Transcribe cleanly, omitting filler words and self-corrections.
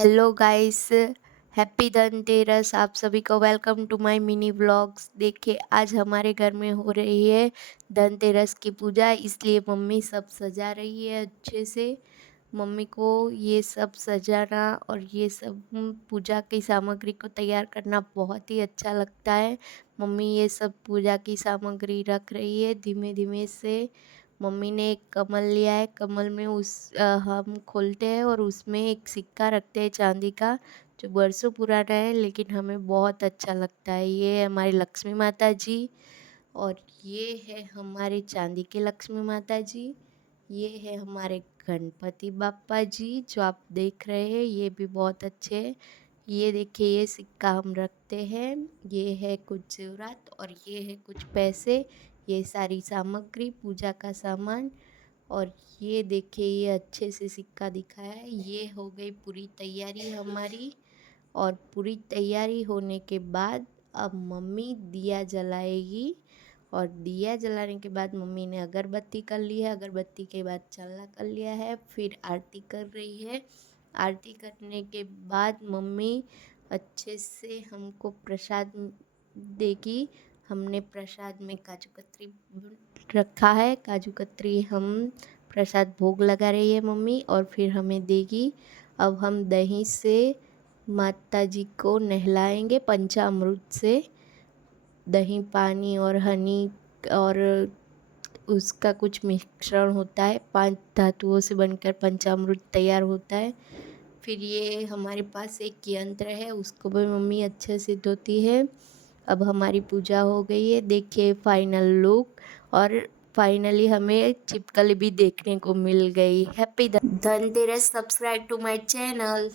Hello guys, happy Dhanteras. आप सभी को welcome to my mini vlogs. देखिए, आज हमारे घर में हो रही है धनतेरस की पूजा, इसलिए मम्मी सब सजा रही है अच्छे से। मम्मी को ये सब सजाना और ये सब पूजा की सामग्री को तैयार करना बहुत ही अच्छा लगता है। मम्मी ये सब पूजा की सामग्री रख रही है धीमे धीमे से। मम्मी ने एक कमल लिया है, कमल में हम खोलते हैं और उसमें एक सिक्का रखते हैं चांदी का, जो बरसों पुराना है लेकिन हमें बहुत अच्छा लगता है। ये है हमारी लक्ष्मी माता जी और ये है हमारे चांदी के लक्ष्मी माता जी। ये है हमारे गणपति बाप्पा जी जो आप देख रहे हैं, ये भी बहुत अच्छे हैं। ये देखिए, ये सिक्का हम रखते हैं। ये है कुछ जेवरात और ये है कुछ पैसे। ये सारी सामग्री पूजा का सामान। और ये देखिए, ये अच्छे से सिक्का दिखाया है। ये हो गई पूरी तैयारी हमारी। और पूरी तैयारी होने के बाद अब मम्मी दिया जलाएगी। और दिया जलाने के बाद मम्मी ने अगरबत्ती कर ली है, अगरबत्ती के बाद चाला कर लिया है, फिर आरती कर रही है। आरती करने के बाद मम्मी अच्छे से हमको प्रसाद देगी। हमने प्रसाद में काजू कतरी रखा है, काजू कतरी हम प्रसाद भोग लगा रही है मम्मी और फिर हमें देगी। अब हम दही से माता जी को नहलाएंगे पंचामृत से। दही, पानी और हनी और उसका कुछ मिश्रण होता है, 5 धातुओं से बनकर पंचामृत तैयार होता है। फिर ये हमारे पास एक यंत्र है, उसको भी मम्मी अच्छे से धोती है। अब हमारी पूजा हो गई है, देखिए फाइनल लुक। और फाइनली हमें छिपकली भी देखने को मिल गई। Happy Dhanteras. Subscribe to my channel.